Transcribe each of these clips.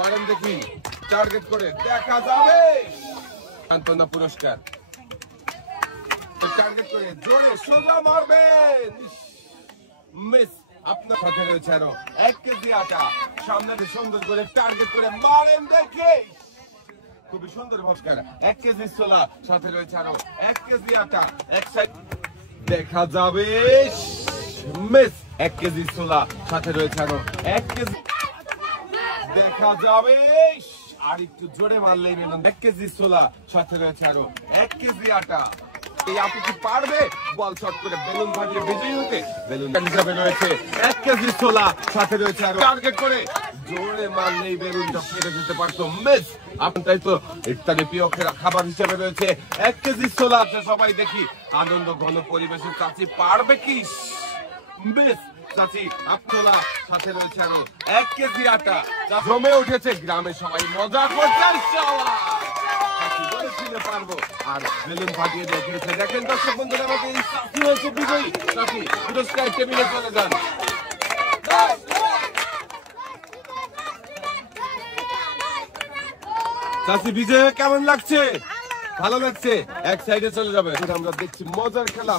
মারেন দেখি, টার্গেট করে দেখা যাবে সান্ত্বনা পুরস্কার। টার্গেট করে জোরে সোজা মারবেন, মিস। আপনার সাথে রয়েছে আরো 1 কেজি আটা, সামনে সুন্দর করে টার্গেট করে মারেন দেখে, খুবই সুন্দর পুরস্কার। 1 কেজি ছোলা, সাথে রয়েছে আরো 1 কেজি আটা, এক সাইড দেখা যাবে, মিস। 1 কেজি ছোলা, সাথে রয়েছে আরো 1 কেজি, দেখা যাবে, আর একটু জোরে মারলেই বেলুন। 1 কেজি ছোলা, সাথে রয়েছে আরো 1 কেজি আটা। এই আপু কি পারবে বল শট করে বেলুন ফাটিয়ে বিজয়ী হতে? বেলুন হিসাবে রয়েছে 1 কেজি ছোলা, সাথে রয়েছে আরো টার্গেট করে জোরে মারলেই বেলুনটা ফেটে যেতে পারতো, মিস। আপনার তো ইফতারি প্রিয় খাবার হিসেবে রয়েছে 1 কেজি ছোলা। সবাই দেখি আনন্দ ঘন পরিবেশে চাচি পারবে কি, মিস। চাচি আপনারা সাথে রয়েছে আরো 1 কেজি আটা। জমে উঠেছে গ্রামে, সবাই মজা করছে, পারবো আর বেলুন ফাটিয়ে দিয়েছে। দেখেন দর্শক বন্ধুরা, আমাকে এই চাচি হয়েছে বিজয়ী। চাচি পুরস্কার টেবিলে চলে যান। চাচি বিজয় কেমন লাগছে? ভালো লাগছে। এক সাইডে চলে যাবে। আমরা দেখছি মজার খেলা,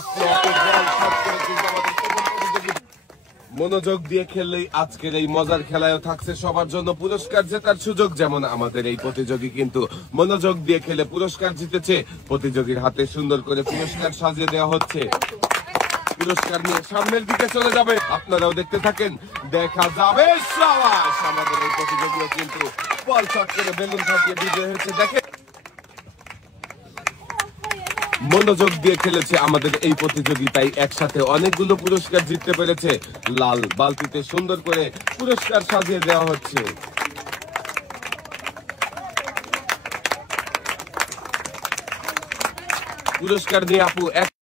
মনোযোগ দিয়ে খেললেই আজকের এই মজার খেলায় থাকছে সবার জন্য পুরস্কার জেতার সুযোগ। যেমন আমাদের এই প্রতিযোগী কিন্তু মনোযোগ দিয়ে খেলে পুরস্কার জিতেছে। প্রতিযোগীর হাতে সুন্দর করে পুরস্কার সাজিয়ে দেওয়া হচ্ছে। পুরস্কার নিয়ে সামনের দিকে চলে যাবে, আপনারাও দেখতে থাকেন, দেখা যাবে। সাবাস, আমাদের এই প্রতিযোগীও কিন্তু বল শট করে বেলুন ফাটিয়ে বিজয় হয়েছে। দেখে মনোযোগ দিয়ে খেলেছে আমাদের এই প্রতিযোগিতায়, একসাথে অনেকগুলো পুরস্কার জিততে পেরেছে। লাল বালতিতে সুন্দর করে পুরস্কার সাজিয়ে দেওয়া হচ্ছে। পুরস্কার নিয়ে আপু এক